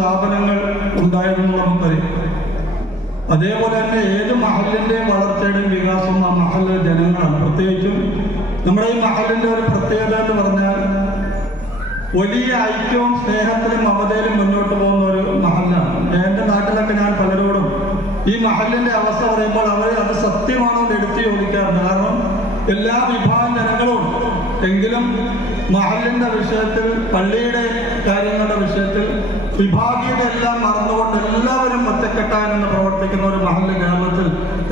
സ്ഥാപനങ്ങൾ ഉണ്ടായിരുന്നു നമുക്കറിയാം. അതേപോലെ തന്നെ ഏത് മഹലിൻ്റെയും വളർച്ചയുടെയും വികാസം ആ മഹലിലെ ജനങ്ങളാണ്. പ്രത്യേകിച്ചും നമ്മുടെ ഈ മഹലിൻ്റെ ഒരു പ്രത്യേകത എന്ന് പറഞ്ഞാൽ വലിയ ഐക്യവും സ്നേഹത്തിലും മമതയിലും മുന്നോട്ട് പോകുന്ന ഒരു മഹലാണ്. എൻ്റെ നാട്ടിലൊക്കെ ഞാൻ പലരോടും ഈ മഹലിൻ്റെ അവസ്ഥ പറയുമ്പോൾ അവർ അത് സത്യമാണോ എന്ന് എടുത്ത് ചോദിക്കാറുണ്ട്. കാരണം എല്ലാ വിഭാഗം ജനങ്ങളും എങ്കിലും മഹലിൻ്റെ വിഷയത്തിൽ, പള്ളിയുടെ കാര്യങ്ങളുടെ വിഷയത്തിൽ വിഭാഗീയത എല്ലാം മറന്നുകൊണ്ട് എല്ലാവരും ഒറ്റക്കെട്ടായി നിന്ന് പ്രവർത്തിക്കുന്ന ഒരു മഹല്ല് കേരളത്തിൽ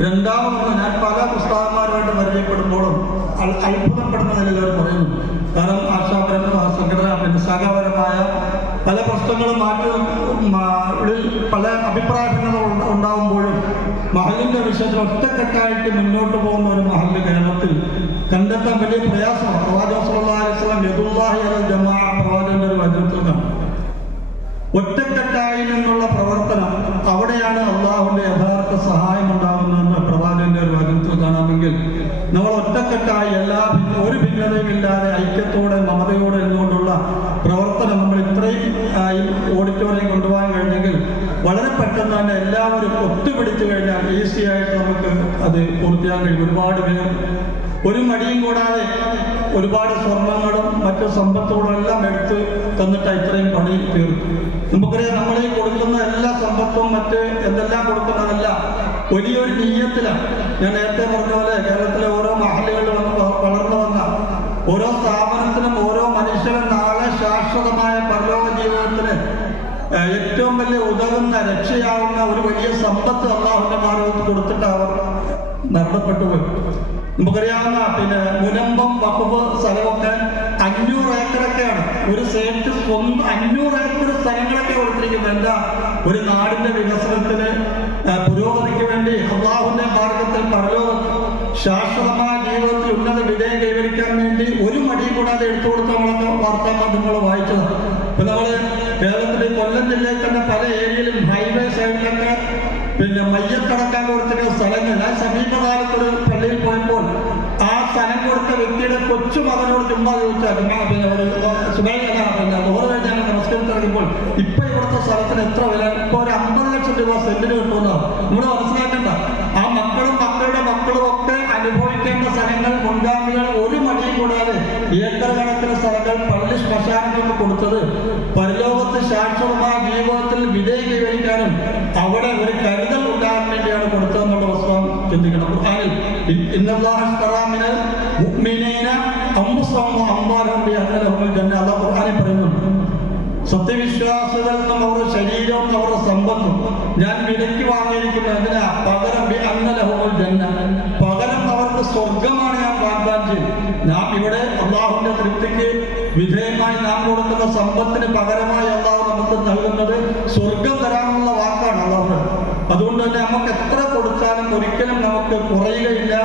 രണ്ടാമതെന്ന് ഞാൻ പല ഉസ്താദന്മാരുമായിട്ട് പരിചയപ്പെടുമ്പോഴും അത്ഭുതപ്പെടുന്ന നിലയിൽ അവർ പറയുന്നു. കാരണം ആശാപരമായ സംഘടന, പിന്നെ സഹപരമായ പല പ്രശ്നങ്ങളും പല അഭിപ്രായ ഭിന്നത ഉണ്ടാകുമ്പോഴും മഹലിൻ്റെ വിഷയത്തിൽ ഒറ്റക്കെട്ടായിട്ട് മുന്നോട്ട് പോകുന്ന ഒരു മഹല്ല് കേരളത്തിൽ കണ്ടെത്താൻ വലിയ പ്രയാസമാണ്. പ്രവാചകൻ സ്വല്ലല്ലാഹു അലൈഹി വസല്ലം യദുല്ലാഹി അലൽ ജമാഅ പ്രവാചകന്റെ ഒരു വചനത്തിൽ കാണാം. ഒറ്റക്കെട്ടായി നിന്നുള്ള പ്രവർത്തനം, അവിടെയാണ് അള്ളാഹുവിന്റെ യഥാർത്ഥ സഹായം ഉണ്ടാകുന്നതെന്ന് പ്രവാചകന്റെ ഒരു വചനത്തിൽ കാണാമെങ്കിൽ നമ്മൾ ഒറ്റക്കെട്ടായി ഒരു ഭിന്നതയും ഇല്ലാതെ ഐക്യത്തോടെ മമതയോടെ എന്നുകൊണ്ടുള്ള പ്രവർത്തനം നമ്മൾ ഇത്രയും ഓഡിറ്റോറിയം കൊണ്ടുപോകാൻ കഴിഞ്ഞെങ്കിൽ വളരെ പെട്ടെന്ന് തന്നെ എല്ലാവരും ഒത്തുപിടിച്ചു കഴിഞ്ഞാൽ ഈസി ആയിട്ട് നമുക്ക് അത് പൂർത്തിയാക്കാൻ കഴിയും. ഒരുപാട് പേർ ഒരു മടിയും കൂടാതെ ഒരുപാട് സ്വർണങ്ങളും മറ്റു സമ്പത്തുകളും എല്ലാം എടുത്ത് തന്നിട്ട് ഇത്രയും പണി തീർക്കും. നമുക്കറിയാം, നമ്മളീ കൊടുക്കുന്ന എല്ലാ സമ്പത്തും മറ്റ് എന്തെല്ലാം കൊടുക്കുന്നതല്ല വലിയൊരു നീയത്തിലാണ്. ഞാൻ നേരത്തെ പറഞ്ഞ പോലെ കേരളത്തിലെ ഓരോ മഹല്ലുകളിൽ വളർന്നു വന്ന ഓരോ സ്ഥാപനത്തിനും ഓരോ മനുഷ്യനും നാളെ ശാശ്വതമായ പരലോക ജീവിതത്തിന് ഏറ്റവും വലിയ ഉതകുന്ന, രക്ഷയാവുന്ന ഒരു വലിയ സമ്പത്ത് അള്ളാഹുവിന്റെ മാർഗ്ഗത്തിൽ കൊടുത്തിട്ട് അവർ മരണപ്പെട്ടു പോയി. നമുക്കറിയാവുന്ന പിന്നെ മുനമ്പം വഖഫ് സ്ഥലമൊക്കെ 500 ഏക്കറൊക്കെയാണ്. ഒരു സേറ്റ് 500 ഏക്കർ സ്ഥലങ്ങളൊക്കെ കൊടുത്തിരിക്കുന്നത്. എന്താ? ഒരു നാടിന്റെ വികസനത്തിന്, പുരോഗതിക്ക് വേണ്ടി അള്ളാഹുവിന്റെ മാർഗത്തിൽ പരലോക ശാശ്വതമായ ജീവിതത്തിൽ ഉന്നത വിജയം കൈവരിക്കാൻ വേണ്ടി ഒരു മടിയും കൂടാതെ എടുത്തു കൊടുത്ത വാർത്താ മാധ്യമങ്ങൾ വായിച്ചതാണ്. ഇപ്പൊ നമ്മള് കേരളത്തിലെ കൊല്ലം ജില്ലയിൽ തന്നെ പല ഏരിയയിലും ഹൈവേ സൈഡിലൊക്കെ പിന്നെ മയ്യത്തടക്കാൻ കൊടുത്തിരുന്ന സ്ഥലങ്ങൾ, ഞാൻ സമീപകാലത്തൊരു പള്ളിയിൽ പോയപ്പോൾ ആ സ്ഥലം കൊടുത്ത വ്യക്തിയുടെ കൊച്ചു മകനോട് ചുമ്മാ ചോദിച്ചാൽ പിന്നെ ഒരു സുബൈന പിന്നെ ഓരോ കഴിഞ്ഞാൽ നമസ്കരിച്ച് ഇറങ്ങുമ്പോൾ ഇപ്പൊ ഇവിടുത്തെ സ്ഥലത്തിന് എത്ര വില? ഇപ്പൊ ഒരു 50 ലക്ഷം രൂപ സെന്റിന് കിട്ടുമെന്നാണ്. നമ്മൾ മനസ്സിലാക്കേണ്ട, ആ മക്കളും മക്കളുടെ മക്കളും ഒക്കെ അനുഭവിക്കേണ്ട സ്ഥലങ്ങൾ മുൻഗാമികൾ ഒരു മടിയും കൂടാതെ ഏക്കർ കണക്കിന് സ്ഥലങ്ങൾ പള്ളി ശ്മശാനങ്ങൾക്ക് കൊടുത്തത് പരലോകത്ത് ശാശ്വതമായ ജീവിതത്തിൽ വിജയം കൈവരിക്കാനും അവിടെ ഒരു കരുതൽ ഉണ്ടാകാൻ വേണ്ടിയാണ് കൊടുത്തതെന്നുള്ള വസ്തുത ചിന്തിക്കണം. ഖുർആനിൽ ഇന്നല്ലാഹ അശ്തറാ മിനൽ മുഅ്മിനീന അൻഫുസഹും വഅംവാലഹും ബിഅന്ന ലഹുൽ ജന്ന. അല്ലാഹു ഖുർആനിൽ പറയുന്നു, സത്യവിശ്വാസികളിൽ നിന്നും അവരുടെ ശരീരവും അവരുടെ സമ്പത്തും ഞാൻ വിലയ്ക്ക് വാങ്ങിയിരിക്കുന്നു. എന്തിനാ? പകരം ബിഅന്ന ലഹുൽ ജന്ന, പകരം അവർക്ക് സ്വർഗമാണ് ഞാൻ വാഗ്ദാനം ചെയ്യുന്നത്. നാം ഇവിടെ അള്ളാഹുവിന്റെ തൃപ്തിക്ക് വിധേയമായി നാം കൊടുക്കുന്ന സമ്പത്തിന് പകരമായി അള്ളാഹു നമുക്ക് നൽകുന്നത് സ്വർഗം തരാനുള്ള വാക്കാണ് അള്ളാഹു. അതുകൊണ്ട് തന്നെ നമുക്ക് എത്ര കൊടുത്താലും ഒരിക്കലും നമുക്ക് കുറയുകയില്ല,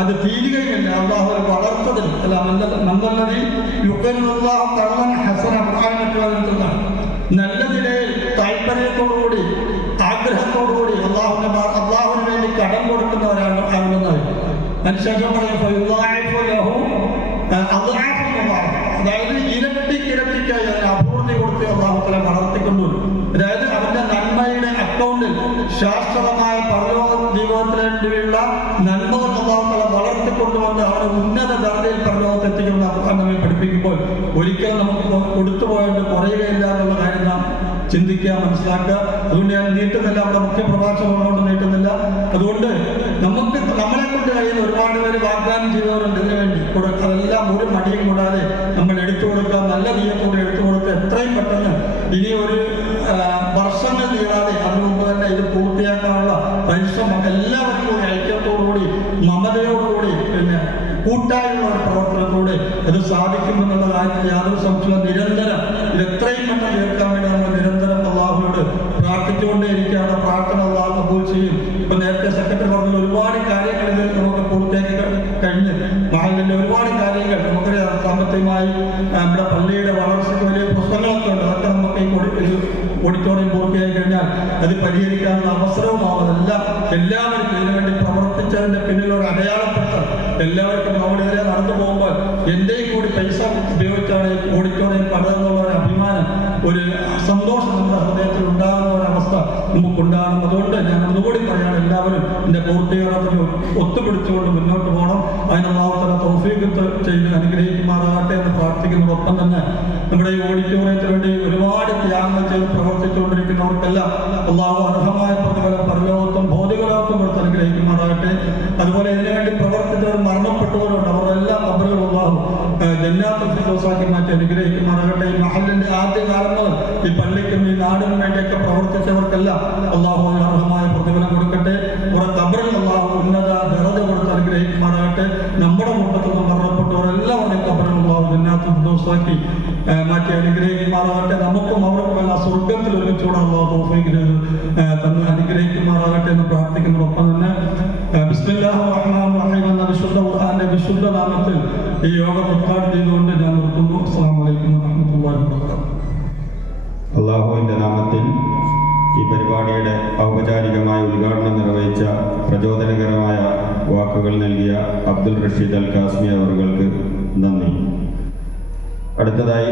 അത് തീരുകയുമില്ല. അള്ളാഹു ഒരു വളർത്തതിൽ അല്ല നല്ലതി യുക്കല്ലാഹു ഖർളൻ ഹസന നല്ല നിലയിൽ താല്പര്യത്തോടുകൂടി ആഗ്രഹത്തോടുകൂടി അള്ളാഹുവിന് വേണ്ടി കടം കൊടുക്കുന്നവരാണ് ആണെന്നായി. അതിനുശേഷം അതായത് ഇരട്ടിക്കിരട്ടിക്കായി അതിന് അപൂർത്തി കൊടുത്ത് അള്ളാഹുത്തല വളർത്തിക്കൊണ്ടുവരും. അതായത് അവന്റെ നന്മയുടെ അക്കൗണ്ടിൽ ശാശ്വതമായ പരലോക ജീവിതത്തിന് വേണ്ടിയുള്ള നന്മകൾ അള്ളാഹുത്തല വളർത്തിക്കൊണ്ടുവന്ന് അവന് ഉന്നത ദർജയിൽ പരലോകത്ത് എത്തിക്കുന്ന നമ്മെ പഠിപ്പിക്കുമ്പോൾ ഒരിക്കലും നമുക്ക് കൊടുത്തുപോയിട്ട് കുറയുകയില്ല എന്നുള്ള കാര്യം നാം ചിന്തിക്കുക, മനസ്സിലാക്കുക. അതുകൊണ്ട് ഞാൻ നീട്ടുന്നില്ല, അവിടെ മുഖ്യപ്രഭാഷണം കൊണ്ട് നീട്ടുന്നില്ല. അതുകൊണ്ട് നമ്മളെ കൊണ്ട് കഴിയുന്ന ഒരുപാട് പേര് വാഗ്ദാനം ചെയ്തവരുണ്ട് ഇതിനു വേണ്ടി. അതെല്ലാം ഒരു മടിയും കൂടാതെ നമ്മൾ എടുത്തു കൊടുക്കുക, നല്ല നീയത്തോടെ എടുത്തു കൊടുക്കുക. എത്രയും പെട്ടെന്ന് ഇനി ഒരു വർഷങ്ങൾ നീളാതെ അതിനു മുമ്പ് തന്നെ ഇത് പൂർത്തിയാക്കാനുള്ള പരിശ്രമം എല്ലാവർക്കും കൂടി ഐക്യത്തോടുകൂടി മമതയോടുകൂടി പിന്നെ കൂട്ടായുള്ള ഒരു പ്രവർത്തനത്തോടെ ഇത് സാധിക്കുമെന്നുള്ള കാര്യത്തിൽ യാതൊരു സംശയവും. നിരന്തരം ഇത് എത്രയും പെട്ടെന്ന് തീർക്കാൻ വേണ്ടി നമ്മൾ നിരന്തരം അള്ളാഹുവിനോട് പ്രാർത്ഥിച്ചുകൊണ്ടേയിരിക്കുകയാണ്. പ്രാർത്ഥന അള്ളാഹു കബൂൽ ചെയ്യും. ഇപ്പൊ നേരത്തെ സെക്രട്ടറി പറഞ്ഞ ഒരുപാട് കാര്യങ്ങൾ ഇത് നമുക്ക് പൂർത്തിയാക്കി കഴിഞ്ഞ് മഹല്ലിന്റെ ഒരുപാട് കാര്യങ്ങൾ നമുക്കറിയാം. സാമ്പത്തികമായി നമ്മുടെ പള്ളിയുടെ വളർച്ചയ്ക്ക് വലിയ പ്രശ്നങ്ങളൊക്കെ ഉണ്ട്. അതൊക്കെ നമുക്ക് ഈ ഓഡിറ്റോറിയം പൂർത്തിയായി കഴിഞ്ഞാൽ അത് പരിഹരിക്കാനുള്ള അവസരവുമാവുന്നതെല്ലാം എല്ലാവർക്കും ഇതിനുവേണ്ടി പ്രവർത്തിച്ചതിന്റെ പിന്നിലൂടെ അടയാളപ്പെട്ട എല്ലാവർക്കും നമ്മളിതിലെ നടന്നു പോകുമ്പോൾ എന്റെയും കൂടി പൈസ ഉപയോഗിച്ചാണ് ഓഡിറ്റോറിയം പണിതെന്നുള്ള ഒരു അഭിമാനം, ഒരു സന്തോഷം നമ്മുടെ ഹൃദയത്തിൽ നമുക്കുണ്ടാകണം. അതുകൊണ്ട് ഞാൻ ഒന്നുകൂടി പറയാണ്, എല്ലാവരും എൻ്റെ പൂർത്തീകരണത്തിന് ഒത്തുപിടിച്ചുകൊണ്ട് മുന്നോട്ട് പോകണം. അതിന് അല്ലാഹു തആല തൗഫീഖ് ചെയ്ത് അനുഗ്രഹിക്കുമാറാകട്ടെ എന്ന് പ്രാർത്ഥിക്കുന്നതോടൊപ്പം തന്നെ നമ്മുടെ ഈ ഓഡിറ്റോറിയത്തിന് വേണ്ടി ഒരുപാട് ത്യാഗങ്ങൾ ചെയ്ത് പ്രവർത്തിച്ചുകൊണ്ടിരിക്കുന്നവർക്കെല്ലാം അല്ലാഹു അർഹമായ പ്രതിഫലം പരലോകത്തും ഭൗതികലോകത്തും കൊടുത്ത് അനുഗ്രഹിക്കുമാറാകട്ടെ. അതുപോലെ ഇതിനുവേണ്ടി പ്രവർത്തിച്ചവർ മരണപ്പെട്ടവരുണ്ട്, അവരെല്ലാം ഖബറുകൾ അല്ലാഹു ജന്നാത്തുൽ ഫിർദൗസാക്കി മാറ്റി അനുഗ്രഹിക്കുമാറാകട്ടെ. ഈ മഹല്ലിന്റെ ആദ്യകാലം മുതൽ ഈ പള്ളിക്കും ഈ നാടിനും വേണ്ടിയൊക്കെ പ്രവർത്തിച്ചവർക്കെല്ലാം അല്ലാഹു അർഹമായ പ്രതിഫലം കൊടുക്കട്ടെ. അവരുടെ ഖബറിൽ അല്ലാഹു ഉന്നത ദറജ കൊടുത്ത് അനുഗ്രഹിക്കുമാറാകട്ടെ. നമ്മുടെ കൂട്ടത്തിൽ നിന്ന് മരണപ്പെട്ടവരെല്ലാവരുടെയും ഖബറിൽ അല്ലാഹു ജന്നാത്തുൽ ഫിർദൗസാക്കി മാറ്റി അനുഗ്രഹിക്കുമാറാകട്ടെ. നമുക്കും അവർക്കുമെല്ലാം സ്വർഗത്തിൽ ഒരുമിച്ചുകൂടെ അല്ലാഹു തൗഫീഖ് തന്ന് അനുഗ്രഹിക്കുമാറാകട്ടെ എന്ന് പ്രാർത്ഥിക്കുന്നതോടൊപ്പം തന്നെ ബിസ്മില്ലാഹിർ റഹ്മാനിർ റഹീം എന്ന വിശുദ്ധ ഖുർആന്റെ വിശുദ്ധ നാമത്തിൽ ഈ യോഗം ഉദ്ഘാടനം ചെയ്തുകൊണ്ട് ഞാൻ നിർത്തുന്നു. അസ്സലാമു അലൈക്കും വറഹ്മത്തുള്ളാഹി വബറകാതുഹു. അല്ലാഹുവിന്റെ നാമത്തിൽ ഈ പരിപാടിയുടെ ഔപചാരികമായ ഉദ്ഘാടനം നിർവഹിച്ച പ്രചോദനകരമായ വാക്കുകൾ നൽകിയ അബ്ദുൽ റഷീദ് അൽ കാസ്മി അവർക്ക് നന്ദി. അടുത്തതായി